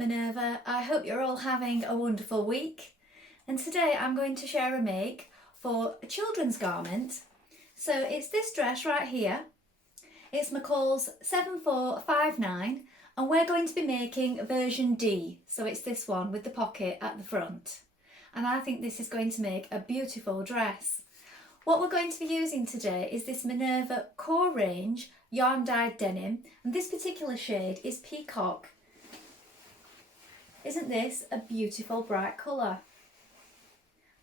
at Minerva. I hope you're all having a wonderful week. And today I'm going to share a make for a children's garment. So it's this dress right here. It's McCall's 7459 and we're going to be making version D. So it's this one with the pocket at the front. And I think this is going to make a beautiful dress. What we're going to be using today is this Minerva core range yarn dyed denim, and this particular shade is Peacock. Isn't this a beautiful bright colour?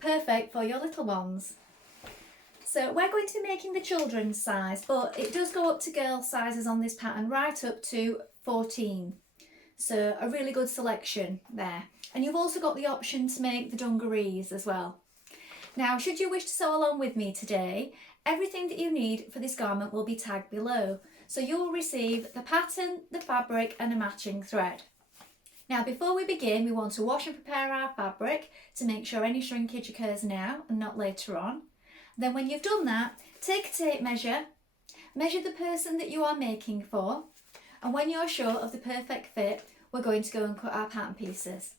Perfect for your little ones. So we're going to be making the children's size, but it does go up to girl sizes on this pattern right up to 14. So a really good selection there. And you've also got the option to make the dungarees as well. Now, should you wish to sew along with me today, everything that you need for this garment will be tagged below. So you'll receive the pattern, the fabric and a matching thread. Now, before we begin, we want to wash and prepare our fabric to make sure any shrinkage occurs now and not later on. Then when you've done that, take a tape measure, measure the person that you are making for, and when you're sure of the perfect fit, we're going to go and cut our pattern pieces.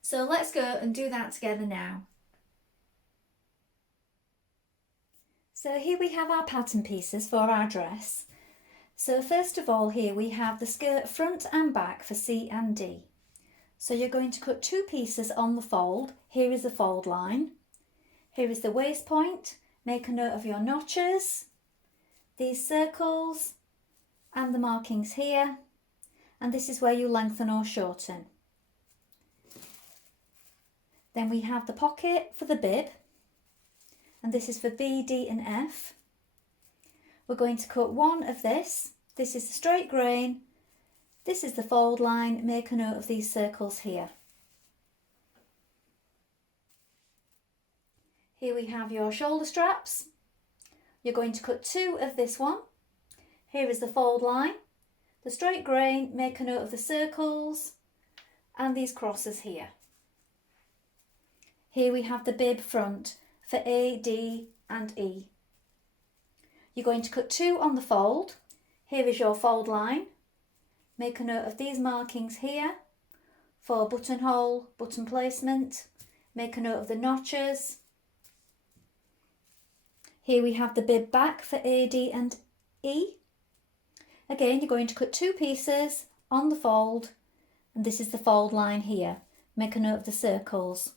So let's go and do that together now. So here we have our pattern pieces for our dress. So first of all, here we have the skirt front and back for C and D. So you're going to cut two pieces on the fold. Here is the fold line. Here is the waist point. Make a note of your notches, these circles and the markings here. And this is where you lengthen or shorten. Then we have the pocket for the bib. And this is for B, D and F. We're going to cut one of this. This is the straight grain. This is the fold line. Make a note of these circles here. Here we have your shoulder straps. You're going to cut two of this one. Here is the fold line. The straight grain, make a note of the circles and these crosses here. Here we have the bib front for A, D and E. You're going to cut two on the fold. Here is your fold line. Make a note of these markings here for buttonhole, button placement. Make a note of the notches. Here we have the bib back for A, D and E. Again, you're going to cut two pieces on the fold and this is the fold line here. Make a note of the circles.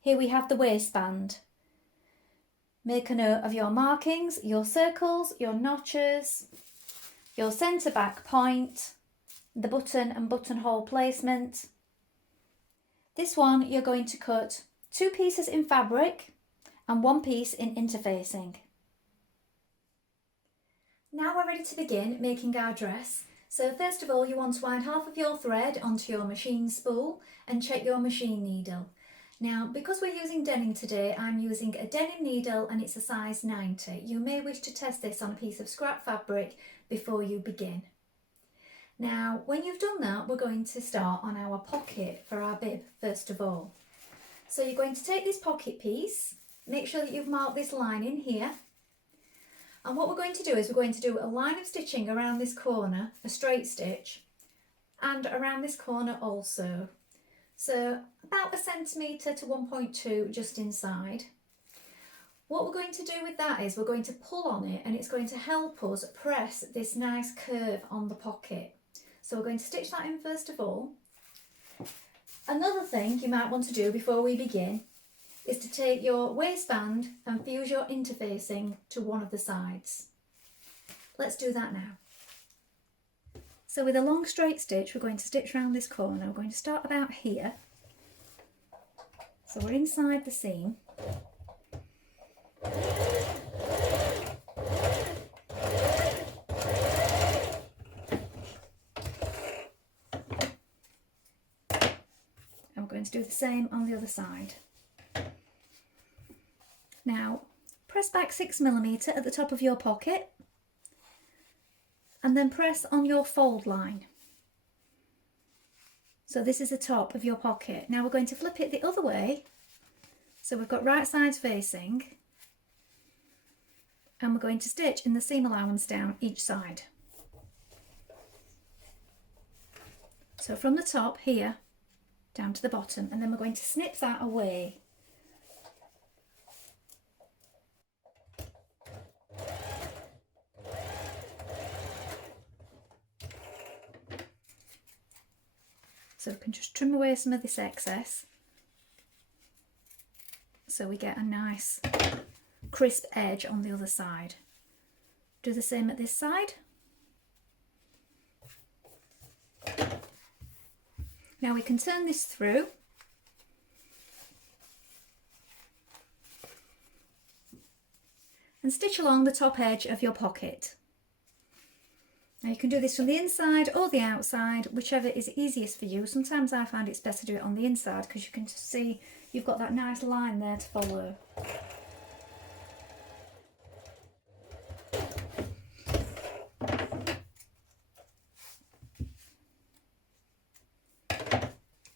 Here we have the waistband. Make a note of your markings, your circles, your notches, your centre back point, the button and buttonhole placement. This one you're going to cut two pieces in fabric and one piece in interfacing. Now we're ready to begin making our dress. So first of all, you want to wind half of your thread onto your machine spool and check your machine needle. Now, because we're using denim today, I'm using a denim needle and it's a size 90. You may wish to test this on a piece of scrap fabric before you begin. Now, when you've done that, we're going to start on our pocket for our bib first of all. So you're going to take this pocket piece, make sure that you've marked this line in here. And what we're going to do is we're going to do a line of stitching around this corner, a straight stitch, and around this corner also. So about 1 centimetre to 1.2 just inside. What we're going to do with that is we're going to pull on it and it's going to help us press this nice curve on the pocket. So we're going to stitch that in first of all. Another thing you might want to do before we begin is to take your waistband and fuse your interfacing to one of the sides. Let's do that now. So with a long straight stitch, we're going to stitch around this corner. We're going to start about here. So we're inside the seam. And we're going to do the same on the other side. Now, press back 6mm at the top of your pocket. And then press on your fold line. So this is the top of your pocket. Now we're going to flip it the other way. So we've got right sides facing. And we're going to stitch in the seam allowance down each side. So from the top here down to the bottom, and then we're going to snip that away. So we can just trim away some of this excess so we get a nice crisp edge on the other side. Do the same at this side. Now we can turn this through and stitch along the top edge of your pocket. Now you can do this from the inside or the outside, whichever is easiest for you. Sometimes I find it's best to do it on the inside because you can see you've got that nice line there to follow.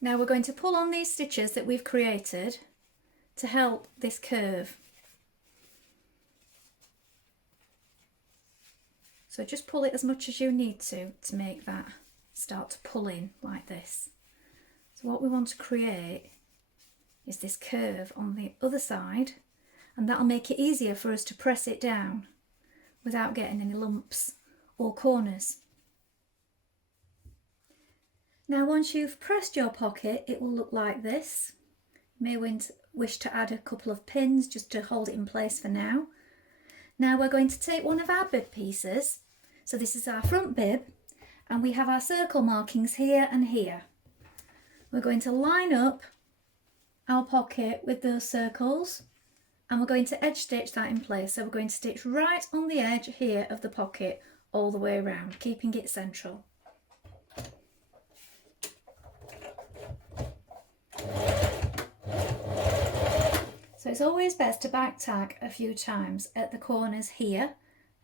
Now we're going to pull on these stitches that we've created to help this curve. So just pull it as much as you need to make that start to pull in like this. So what we want to create is this curve on the other side, and that'll make it easier for us to press it down without getting any lumps or corners. Now once you've pressed your pocket, it will look like this. You may wish to add a couple of pins just to hold it in place for now. Now we're going to take one of our bib pieces. So this is our front bib, and we have our circle markings here and here. We're going to line up our pocket with those circles, and we're going to edge stitch that in place. So we're going to stitch right on the edge here of the pocket all the way around, keeping it central. So it's always best to back tack a few times at the corners here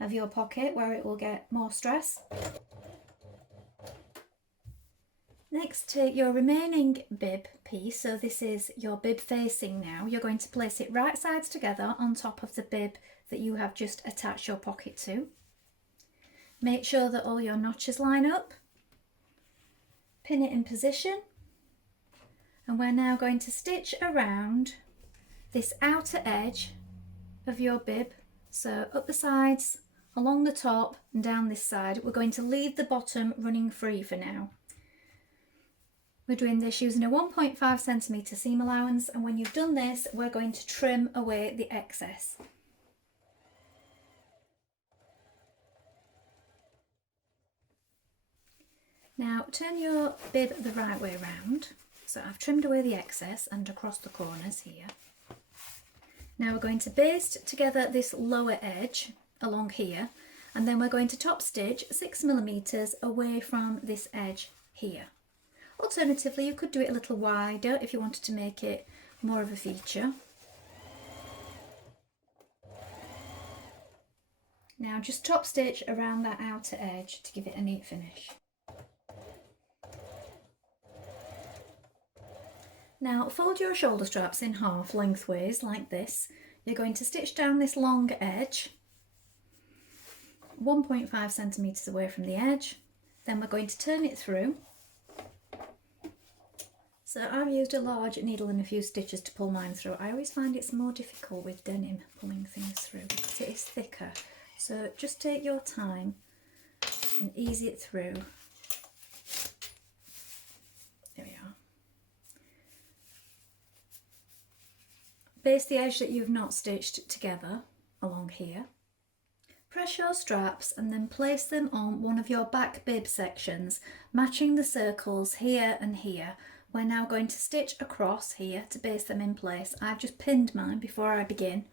of your pocket where it will get more stress. Next, take your remaining bib piece, so this is your bib facing now. You're going to place it right sides together on top of the bib that you have just attached your pocket to. Make sure that all your notches line up. Pin it in position. And we're now going to stitch around this outer edge of your bib, so up the sides, along the top and down this side. We're going to leave the bottom running free for now. We're doing this using a 1.5 centimetre seam allowance, and when you've done this we're going to trim away the excess. Now turn your bib the right way around. So I've trimmed away the excess and across the corners here. Now we're going to baste together this lower edge along here, and then we're going to top stitch 6mm away from this edge here. Alternatively, you could do it a little wider if you wanted to make it more of a feature. Now just top stitch around that outer edge to give it a neat finish. Now fold your shoulder straps in half lengthways like this. You're going to stitch down this long edge, 1.5 centimetres away from the edge. Then we're going to turn it through. So I've used a large needle and a few stitches to pull mine through. I always find it's more difficult with denim pulling things through because it is thicker. So just take your time and ease it through. There we are. Baste the edge that you've not stitched together along here. Press your straps and then place them on one of your back bib sections, matching the circles here and here. We're now going to stitch across here to baste them in place. I've just pinned mine before I begin.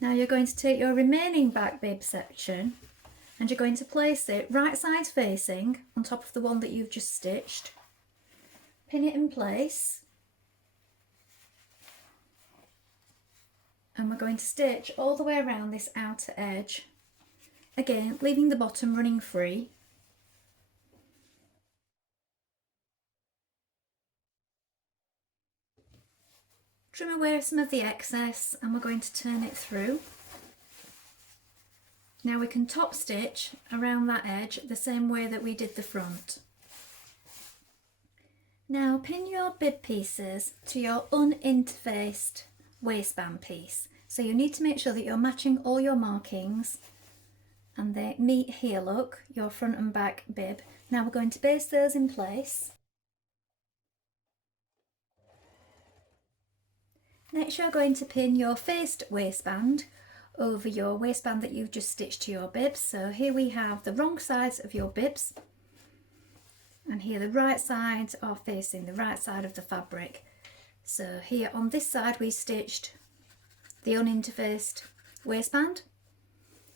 Now you're going to take your remaining back bib section and you're going to place it right sides facing on top of the one that you've just stitched. Pin it in place, and we're going to stitch all the way around this outer edge, again leaving the bottom running free. Trim away some of the excess and we're going to turn it through. Now we can top stitch around that edge the same way that we did the front. Now pin your bib pieces to your uninterfaced waistband piece. So you need to make sure that you're matching all your markings and they meet here, look, your front and back bib. Now we're going to baste those in place. Next you're going to pin your faced waistband over your waistband that you've just stitched to your bibs. So here we have the wrong sides of your bibs, and here the right sides are facing the right side of the fabric. So here on this side we stitched the uninterfaced waistband,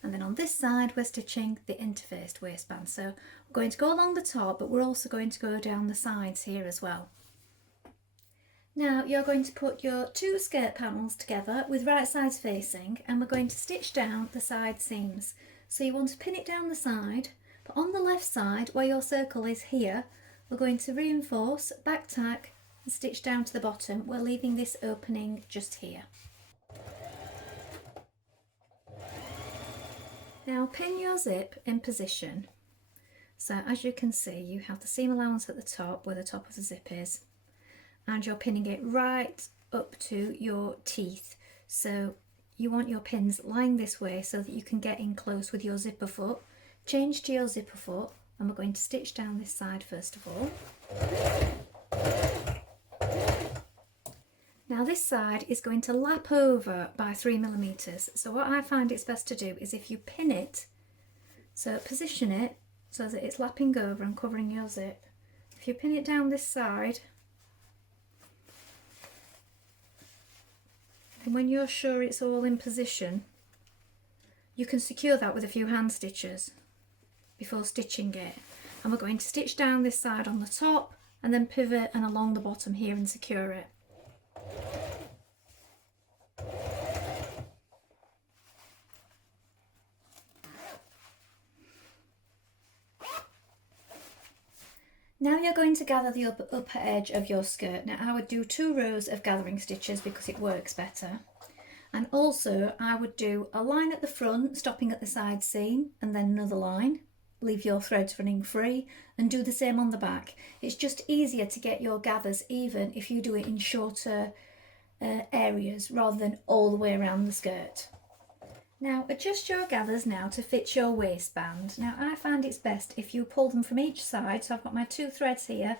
and then on this side we're stitching the interfaced waistband. So we're going to go along the top, but we're also going to go down the sides here as well. Now you're going to put your two skirt panels together with right sides facing, and we're going to stitch down the side seams. So you want to pin it down the side, but on the left side where your circle is here, we're going to reinforce, back tack and stitch down to the bottom. We're leaving this opening just here. Now pin your zip in position. So as you can see, you have the seam allowance at the top where the top of the zip is, and you're pinning it right up to your teeth. So you want your pins lying this way so that you can get in close with your zipper foot. Change to your zipper foot, and we're going to stitch down this side first of all. Now this side is going to lap over by 3mm. So what I find it's best to do is if you pin it, so position it so that it's lapping over and covering your zip. If you pin it down this side, and when you're sure it's all in position, you can secure that with a few hand stitches before stitching it. And we're going to stitch down this side on the top and then pivot and along the bottom here and secure it. Now you're going to gather the upper edge of your skirt. Now I would do 2 rows of gathering stitches because it works better. And also I would do a line at the front, stopping at the side seam, and then another line. Leave your threads running free, and do the same on the back. It's just easier to get your gathers even if you do it in shorter areas rather than all the way around the skirt. Now adjust your gathers now to fit your waistband. Now I find it's best if you pull them from each side. So I've got my 2 threads here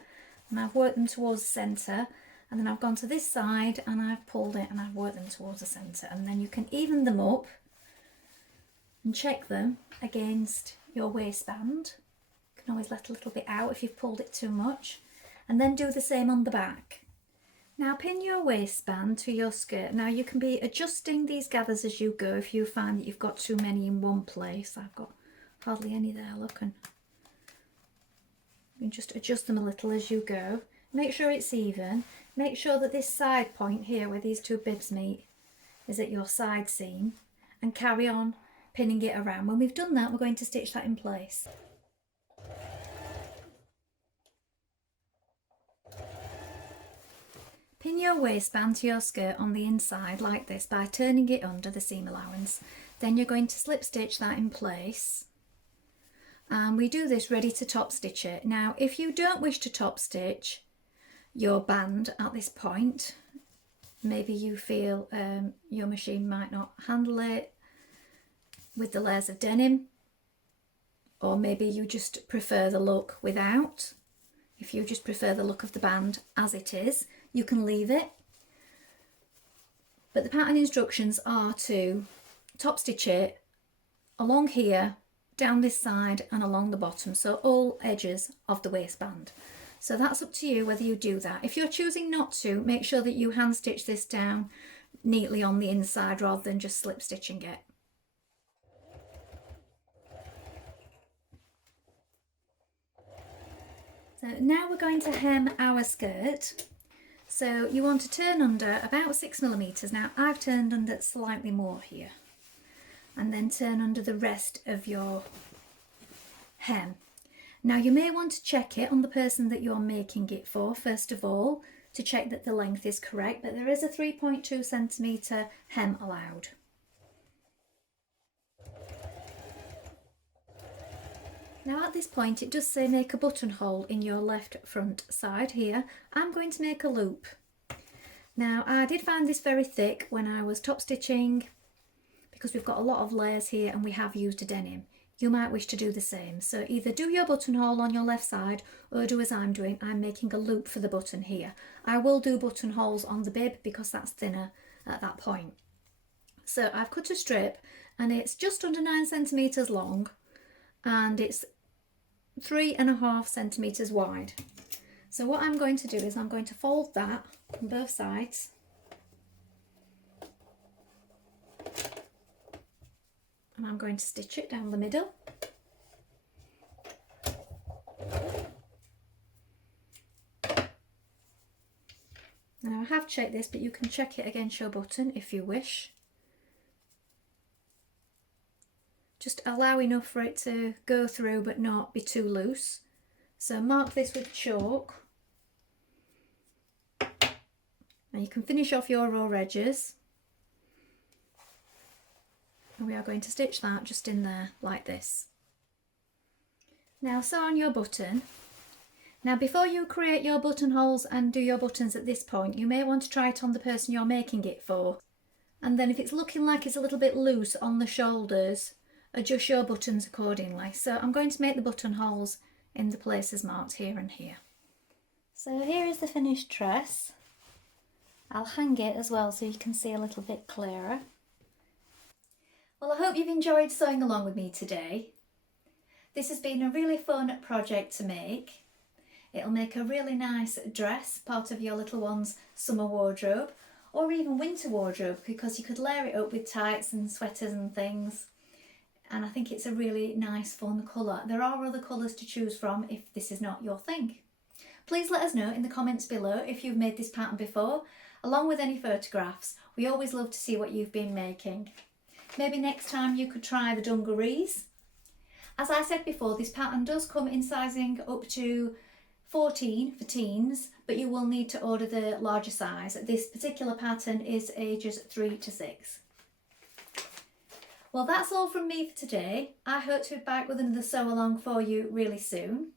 and I've worked them towards the centre, and then I've gone to this side and I've pulled it and I've worked them towards the centre, and then you can even them up and check them against your waistband. You can always let a little bit out if you've pulled it too much, and then do the same on the back. Now pin your waistband to your skirt. Now you can be adjusting these gathers as you go if you find that you've got too many in one place. I've got hardly any there, look, and you can just adjust them a little as you go. Make sure it's even. Make sure that this side point here where these 2 bibs meet is at your side seam, and carry on pinning it around. When we've done that, we're going to stitch that in place. Pin your waistband to your skirt on the inside like this by turning it under the seam allowance. Then you're going to slip stitch that in place, and we do this ready to top stitch it. Now if you don't wish to top stitch your band at this point, maybe you feel your machine might not handle it with the layers of denim, or maybe you just prefer the look without. If you just prefer the look of the band as it is, you can leave it. But the pattern instructions are to top stitch it along here, down this side and along the bottom, so all edges of the waistband. So that's up to you whether you do that. If you're choosing not to, make sure that you hand stitch this down neatly on the inside rather than just slip stitching it. So now we're going to hem our skirt. So you want to turn under about 6mm. Now I've turned under slightly more here, and then turn under the rest of your hem. Now you may want to check it on the person that you're making it for first of all, to check that the length is correct, but there is a 3.2cm hem allowed. Now at this point it does say make a buttonhole in your left front side here. I'm going to make a loop. Now I did find this very thick when I was top stitching because we've got a lot of layers here and we have used a denim. You might wish to do the same. So either do your buttonhole on your left side or do as I'm doing. I'm making a loop for the button here. I will do buttonholes on the bib because that's thinner at that point. So I've cut a strip and it's just under 9 centimetres long and it's 3.5 centimetres wide. So what I'm going to do is I'm going to fold that on both sides. And I'm going to stitch it down the middle. Now I have checked this, but you can check it against your button if you wish. Just allow enough for it to go through but not be too loose. So mark this with chalk. Now you can finish off your raw edges. And we are going to stitch that just in there like this. Now sew on your button. Now before you create your buttonholes and do your buttons at this point, you may want to try it on the person you're making it for. And then if it's looking like it's a little bit loose on the shoulders, adjust your buttons accordingly. So I'm going to make the buttonholes in the places marked here and here. So here is the finished dress. I'll hang it as well so you can see a little bit clearer. Well, I hope you've enjoyed sewing along with me today. This has been a really fun project to make. It'll make a really nice dress, part of your little one's summer wardrobe, or even winter wardrobe, because you could layer it up with tights and sweaters and things. And I think it's a really nice fun colour. There are other colours to choose from if this is not your thing. Please let us know in the comments below if you've made this pattern before, along with any photographs. We always love to see what you've been making. Maybe next time you could try the Dungarees. As I said before, this pattern does come in sizing up to 14 for teens, but you will need to order the larger size. This particular pattern is ages 3 to 6. Well, that's all from me for today. I hope to be back with another sew along for you really soon.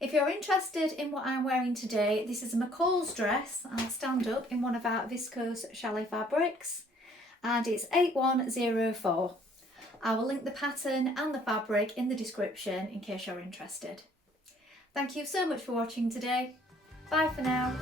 If you're interested in what I'm wearing today, this is a McCall's dress. I'll stand up in one of our viscose chalet fabrics and it's 8104. I will link the pattern and the fabric in the description in case you're interested. Thank you so much for watching today. Bye for now.